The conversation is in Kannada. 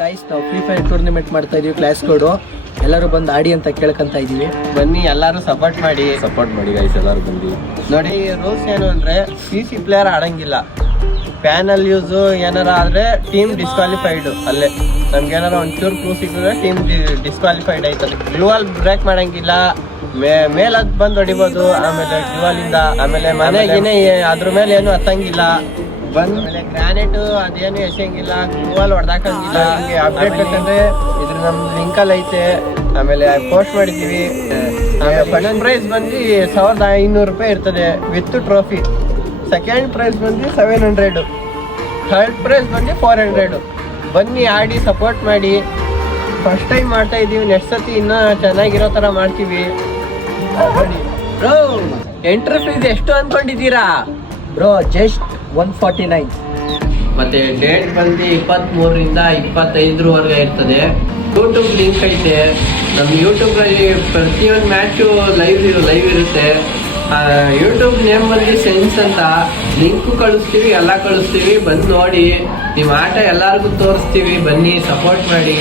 ಗೈಸ್ ನಾವು ಫ್ರೀ ಫೈರ್ ಟೂರ್ನಿಮೆಂಟ್ ಮಾಡ್ತಾ ಇದೀವಿ. ಕ್ಲಾಸ್ ಕೋಡು ಎಲ್ಲರೂ ಬಂದು ಆಡಿ ಅಂತ ಕೇಳ್ಕೊಂತ ಇದೀವಿ. ಬನ್ನಿ ಎಲ್ಲರೂ ಸಪೋರ್ಟ್ ಮಾಡಿ ಗೈಸ್ ಎಲ್ಲರೂ ಬಂದು ನೋಡಿ. ರೂಲ್ಸ್ ಏನು ಅಂದ್ರೆ PC ಪ್ಲೇಯರ್ ಆಡಂಗಿಲ್ಲ. ಪ್ಯಾನಲ್ ಯೂಸ್ ಏನಾರ ಆದ್ರೆ ಟೀಮ್ ಡಿಸ್ಕ್ವಾಲಿಫೈಡ್. ಅಲ್ಲೇ ನಮ್ಗೆ ಏನಾರ ಒಂಚೂರು ಕ್ಲೂ ಸಿಕ್ಕಿದ್ರೆ ಟೀಮ್ ಡಿಸ್ಕ್ವಾಲಿಫೈಡ್ ಆಯ್ತದೆ. ಗ್ಲೂವಲ್ ಬ್ರೇಕ್ ಮಾಡಂಗಿಲ್ಲ. ಮೇಲದ್ ಬಂದು ಹೊಡಿಬೋದು. ಆಮೇಲೆ ಗ್ಲೂವಲಿಂದ ಆಮೇಲೆ ಮನೆಗಿನೇ ಅದ್ರ ಮೇಲೆ ಏನು ಹತ್ತಂಗಿಲ್ಲ. ಆಮೇಲೆ ಗ್ರಾನೈಟ್ ಅದೇನು ಎಸೆಯಂಗಿಲ್ಲ. ಗ್ಲೂವಲ್ ಹೊಡೆದಾಕಂಗಿಲ್ಲ. ನಿಮ್ಗೆ ಅಪ್ಡೇಟ್ ಬೇಕಂದ್ರೆ ಇದ್ರ ನಮ್ ಲಿಂಕಲ್ಲಿ ಐತೆ. ಆಮೇಲೆ ಪೋಸ್ಟ್ ಮಾಡಿದೀವಿ. ಫಸ್ಟ್ ಪ್ರೈಸ್ ಬಂದು 1500 ರೂಪಾಯಿ ಇರ್ತದೆ ವಿತ್ ಟ್ರೋಫಿ. ಸೆಕೆಂಡ್ ಪ್ರೈಸ್ ಬಂದು 700. ಥರ್ಡ್ ಪ್ರೈಸ್ ಬಂದು 400. ಬನ್ನಿ ಆಡಿ ಸಪೋರ್ಟ್ ಮಾಡಿ. ಫಸ್ಟ್ ಟೈಮ್ ಮಾಡ್ತಾ ಇದೀವಿ. ನೆಕ್ಸ್ಟ್ ಸತಿ ಇನ್ನೂ ಚೆನ್ನಾಗಿರೋ ತರ ಮಾಡ್ತೀವಿ. ಬ್ರೋ ಎಂಟ್ರಿ ಫೀಸ್ ಎಷ್ಟು ಅನ್ಕೊಂಡಿದ್ದೀರಾ? Bro just 149. ಮತ್ತೆ ಡೇಟ್ ಬಂದು 23ರಿಂದ 25ರವರೆಗೆ ಇರ್ತದೆ. ಯೂಟ್ಯೂಬ್ ಲಿಂಕ್ ಐತೆ. ನಮ್ಮ ಯೂಟ್ಯೂಬ್ ಅಲ್ಲಿ ಪ್ರತಿಯೊಂದು ಮ್ಯಾಚು ಲೈವ್ ಇರುತ್ತೆ. ಯೂಟ್ಯೂಬ್ ನೇಮ್ ಬಂದು ಸೆನ್ಸ್ ಅಂತ. ಲಿಂಕ್ ಕಳಿಸ್ತೀವಿ, ಎಲ್ಲ ಕಳಿಸ್ತೀವಿ. ಬಂದು ನೋಡಿ. ನಿಮ್ಮ ಆಟ ಎಲ್ಲರಿಗೂ ತೋರಿಸ್ತೀವಿ. ಬನ್ನಿ ಸಪೋರ್ಟ್ ಮಾಡಿ.